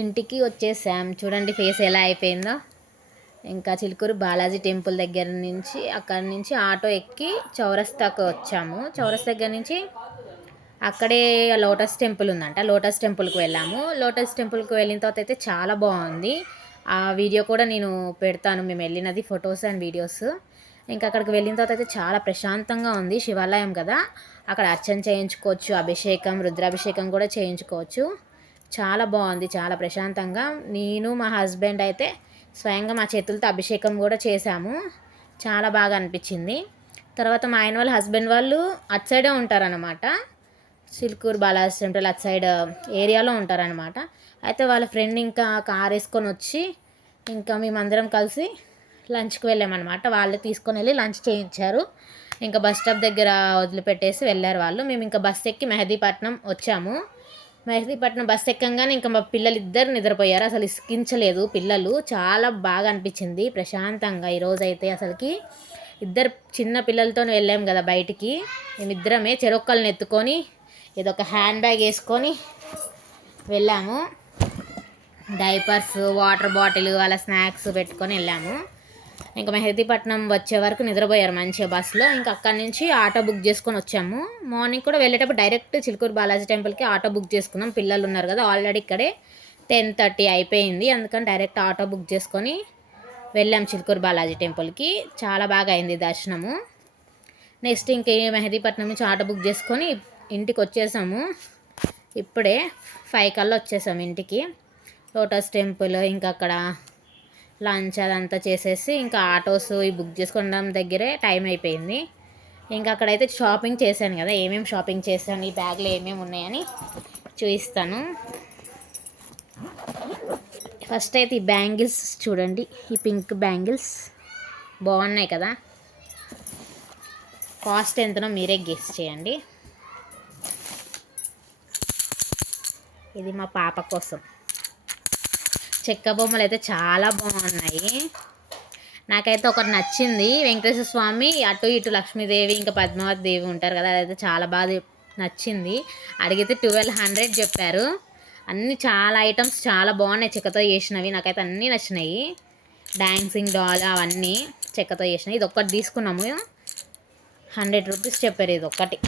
ఇంటికి వచ్చేసాం. చూడండి ఫేస్ ఎలా అయిపోయిందో. ఇంకా చిలుకూరు బాలాజీ టెంపుల్ దగ్గర నుంచి అక్కడి నుంచి ఆటో ఎక్కి చౌరస్తాకు వచ్చాము. చౌరస్తా దగ్గర నుంచి అక్కడే లోటస్ టెంపుల్ ఉందంట. లోటస్ టెంపుల్కి వెళ్ళాము. లోటస్ టెంపుల్కి వెళ్ళిన తర్వాత అయితే చాలా బాగుంది. ఆ వీడియో కూడా నేను పెడతాను, మేము వెళ్ళినది ఫొటోస్ అండ్ వీడియోస్. ఇంకా అక్కడికి వెళ్ళిన తర్వాత అయితే చాలా ప్రశాంతంగా ఉంది. శివాలయం కదా, అక్కడ అర్చన చేయించుకోవచ్చు, అభిషేకం రుద్రాభిషేకం కూడా చేయించుకోవచ్చు. చాలా బాగుంది, చాలా ప్రశాంతంగా. నేను మా హస్బెండ్ అయితే స్వయంగా మా చేతులతో అభిషేకం కూడా చేశాము. చాలా బాగా అనిపించింది. తర్వాత మా ఆయన వాళ్ళ హస్బెండ్ వాళ్ళు అటు సైడే ఉంటారనమాట. చిలుకూరు బాలాజీ టెంపుల్ అటు సైడ్ ఏరియాలో ఉంటారనమాట. అయితే వాళ్ళ ఫ్రెండ్ ఇంకా కార్ వేసుకొని వచ్చి ఇంకా మేమందరం కలిసి లంచ్కి వెళ్ళామన్నమాట. వాళ్ళు తీసుకొని వెళ్ళి లంచ్ చేయించారు. ఇంకా బస్ స్టాప్ దగ్గర వదిలిపెట్టేసి వెళ్ళారు వాళ్ళు. మేము ఇంకా బస్ ఎక్కి మెహదీపట్నం వచ్చాము. మెహదీపట్నం బస్ ఎక్కంగానే ఇంకా మా పిల్లలు ఇద్దరు నిద్రపోయారు. అసలు ఇసుకించలేదు పిల్లలు. చాలా బాగా అనిపించింది ప్రశాంతంగా. ఈరోజు అయితే అసలుకి ఇద్దరు చిన్న పిల్లలతో వెళ్ళాము కదా బయటికి. మేమిద్దరమే చెరొక్కల్ని ఎత్తుకొని ఏదో ఒక హ్యాండ్ బ్యాగ్ వేసుకొని వెళ్ళాము. డైపర్స్, వాటర్ బాటిల్, వాళ్ళ స్నాక్స్ పెట్టుకొని వెళ్ళాము. ఇంకా మెహదీపట్నం వచ్చే వరకు నిద్రపోయారు మంచిగా బస్సులో. ఇంకా అక్కడి నుంచి ఆటో బుక్ చేసుకొని వచ్చాము. మార్నింగ్ కూడా వెళ్ళేటప్పుడు డైరెక్ట్ చిలుకూరు బాలాజీ టెంపుల్కి ఆటో బుక్ చేసుకున్నాం. పిల్లలు ఉన్నారు కదా, ఆల్రెడీ ఇక్కడే 10:30 అయిపోయింది. అందుకని డైరెక్ట్ ఆటో బుక్ చేసుకొని వెళ్ళాం చిలుకూరు బాలాజీ టెంపుల్కి. చాలా బాగా అయింది దర్శనము. నెక్స్ట్ ఇంకే మెహదీపట్నం నుంచి ఆటో బుక్ చేసుకొని ఇంటికి వచ్చేసాము. ఇప్పుడే 5 కల్లా వచ్చేసాము ఇంటికి. లోటస్ టెంపుల్ ఇంకా అక్కడ లంచ్ అదంతా చేసేసి ఇంకా ఆటోస్ బుక్ చేసుకోవడం దగ్గరే టైం అయిపోయింది. ఇంకా అక్కడైతే షాపింగ్ చేశాను కదా, ఏమేమి షాపింగ్ చేశాను, ఈ బ్యాగ్లో ఏమేమి ఉన్నాయని చూపిస్తాను. ఫస్ట్ అయితే ఈ బ్యాంగిల్స్ చూడండి. ఈ పింక్ బ్యాంగిల్స్ బాగున్నాయి కదా. కాస్ట్ ఎంతనో మీరే గెస్ చేయండి. ఇది మా పాప కోసం. చెక్క బొమ్మలు అయితే చాలా బాగున్నాయి. నాకైతే ఒకటి నచ్చింది. వెంకటేశ్వర స్వామి అటు ఇటు లక్ష్మీదేవి ఇంకా పద్మావతి దేవి ఉంటారు కదా, అదైతే చాలా బాగా నచ్చింది. అడిగితే 1200 చెప్పారు. అన్నీ చాలా ఐటమ్స్ చాలా బాగున్నాయి చెక్కతో చేసినవి. నాకైతే అన్నీ నచ్చినాయి. డాన్సింగ్ డాల్ అవన్నీ చెక్కతో చేసినాయి. ఇది ఒక్కటి తీసుకున్నాము, 100 రూపీస్ చెప్పారు ఇది ఒక్కటి.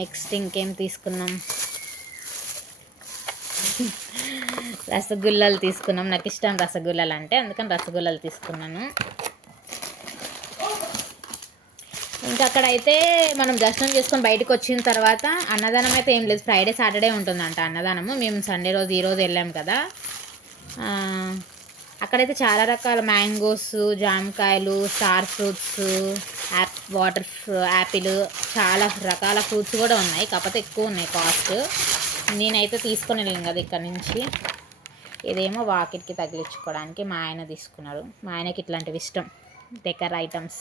నెక్స్ట్ ఇంకేం తీసుకున్నాం, రసగుల్లలు తీసుకున్నాం. నాకు ఇష్టం రసగుల్లలు అంటే, అందుకని రసగుల్లలు తీసుకున్నాను. ఇంకా అక్కడైతే మనం దర్శనం చేసుకొని బయటకు వచ్చిన తర్వాత అన్నదానం అయితే ఏం లేదు. ఫ్రైడే సాటర్డే ఉంటుందంట అన్నదానము. మేము సండే రోజు ఈరోజు వెళ్ళాం కదా. అక్కడైతే చాలా రకాల మ్యాంగోస్, జామకాయలు, స్టార్ ఫ్రూట్స్, యాపిల్, చాలా రకాల ఫ్రూట్స్ కూడా ఉన్నాయి. కాకపోతే ఎక్కువ ఉన్నాయి కాస్ట్. నేనైతే తీసుకొని వెళ్ళాను కదా ఇక్కడ నుంచి. ఇదేమో వాకిట్కి తగిలించుకోవడానికి మా ఆయన తీసుకున్నాడు. మా ఆయనకి ఇట్లాంటివి ఇష్టం, డెకర్ ఐటమ్స్.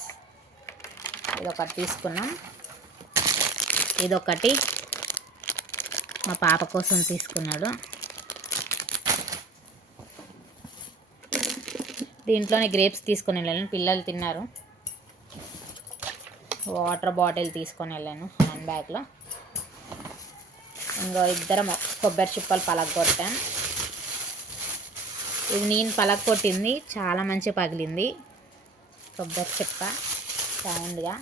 ఇదొకటి తీసుకున్నాం. ఇదొకటి మా పాప కోసం తీసుకున్నాడు. దీంట్లోనే గ్రేప్స్ తీసుకొని వెళ్ళాను, పిల్లలు తిన్నారు. వాటర్ బాటిల్ తీసుకొని వెళ్ళాను హ్యాండ్ బ్యాగ్లో. ఇంకో ఇద్దరం కొబ్బరి చిప్పలు పలగొట్టాను. ఇది నేను పలగొట్టింది, చాలా మంచిగా పగిలింది కొబ్బరి చిప్ప సౌండ్గా.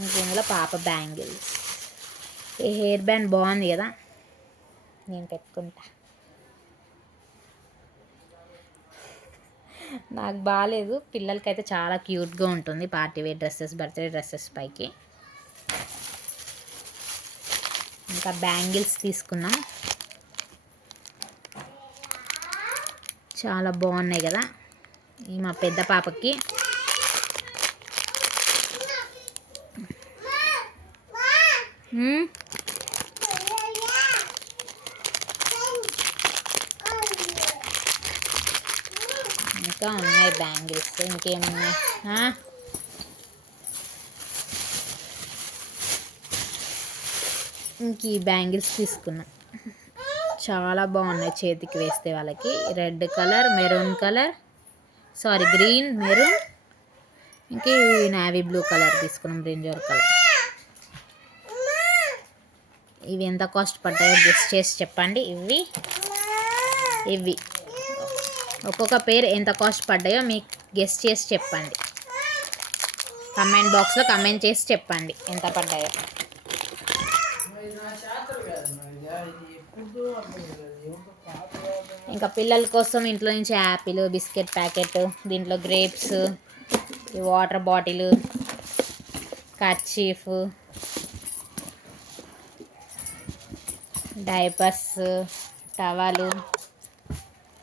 ఇందులో పాప బ్యాంగిల్స్. ఈ హెయిర్ బ్యాండ్ బాగుంది కదా, నేను పెట్టుకుంటా. నాకు బాగాలేదు, పిల్లలకైతే చాలా క్యూట్గా ఉంటుంది. Party wear dresses, birthday dresses పైకి. ఇంకా బ్యాంగిల్స్ తీసుకున్నాం, చాలా బాగున్నాయి కదా. ఈ మా పెద్ద పాపకి. ఇంకా ఉన్నాయి బ్యాంగిల్స్. ఇంకేమున్నాయి, ఇంక ఈ బ్యాంగిల్స్ తీసుకున్నాం. చాలా బాగున్నాయి చేతికి వేస్తే వాళ్ళకి. Red colour, maroon colour, green, maroon, ఇంకా నేవీ బ్లూ కలర్ తీసుకున్నాం, బ్రింజల్ కలర్. ఇవి ఎంత కాస్ట్ పడ్డాయో గెస్ చేసి చెప్పండి. ఇవి ఒక్కొక్క పేరు ఎంత కాస్ట్ పడ్డాయో మీకు గెస్ చేసి చెప్పండి. కమెంట్ బాక్స్లో కమెంట్ చేసి చెప్పండి ఎంత పడ్డాయో. ఇంకా పిల్లల కోసం ఇంట్లో నుంచి యాపిల్, బిస్కెట్ ప్యాకెట్, దీంట్లో గ్రేప్స్, ఈ water bottle, kerchief, diapers, towel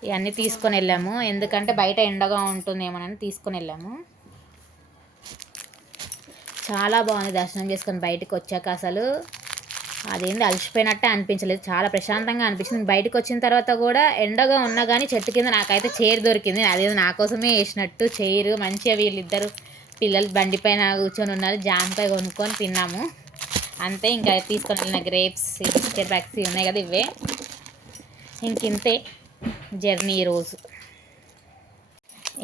ఇవన్నీ తీసుకొని వెళ్ళాము. ఎందుకంటే బయట ఎండగా ఉంటుందేమోనని తీసుకొని వెళ్ళాము. చాలా బాగుంది. దర్శనం చేసుకొని బయటకు వచ్చాక అసలు అదేంది అలసిపోయినట్టే అనిపించలేదు, చాలా ప్రశాంతంగా అనిపించింది. బయటకు వచ్చిన తర్వాత కూడా ఎండగా ఉన్నా కానీ చెట్టు కింద నాకైతే చైర్ దొరికింది. అదేదో నా కోసమే వేసినట్టు చైర్ మంచిగా. వీళ్ళిద్దరు పిల్లలు బండిపైన కూర్చొని ఉన్నారు. జామకాయ కొనుక్కొని తిన్నాము అంతే. ఇంకా తీసుకొని వెళ్ళిన గ్రేప్స్, బిస్కెట్ ప్యాక్స్ ఉన్నాయి కదా, ఇవే. ఇంతే జర్నీ ఈరోజు.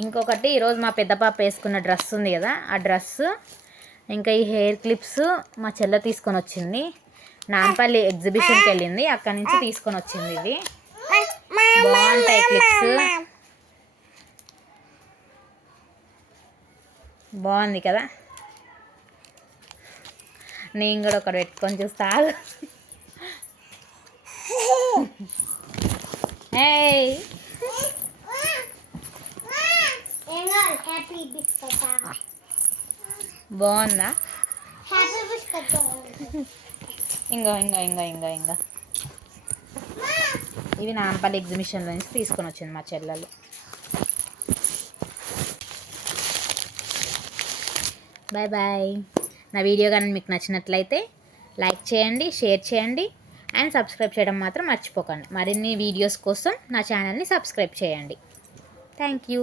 ఇంకొకటి, ఈరోజు మా పెద్ద పాప వేసుకున్న డ్రెస్ ఉంది కదా, ఆ డ్రెస్సు ఇంకా ఈ హెయిర్ క్లిప్స్ మా చెల్ల తీసుకొని వచ్చింది. నాంపల్లి ఎగ్జిబిషన్కి వెళ్ళింది, అక్కడి నుంచి తీసుకొని వచ్చింది. ఇది బాగుంటాయి క్లిప్స్, బాగుంది కదా. నేను కూడా ఒకటి పెట్టుకొని చూస్తా. బాగుందా? ఇంకో ఇవి నాంపల్లి ఎగ్జిబిషన్లో నుంచి తీసుకొని వచ్చింది మా చెల్లెలు. Bye bye. నా వీడియో కానీ మీకు నచ్చినట్లయితే లైక్ చేయండి, షేర్ చేయండి అండ్ సబ్స్క్రైబ్ చేయడం మాత్రం మర్చిపోకండి. మరిన్ని వీడియోస్ కోసం నా ఛానల్ని సబ్స్క్రైబ్ చేయండి. Thank you.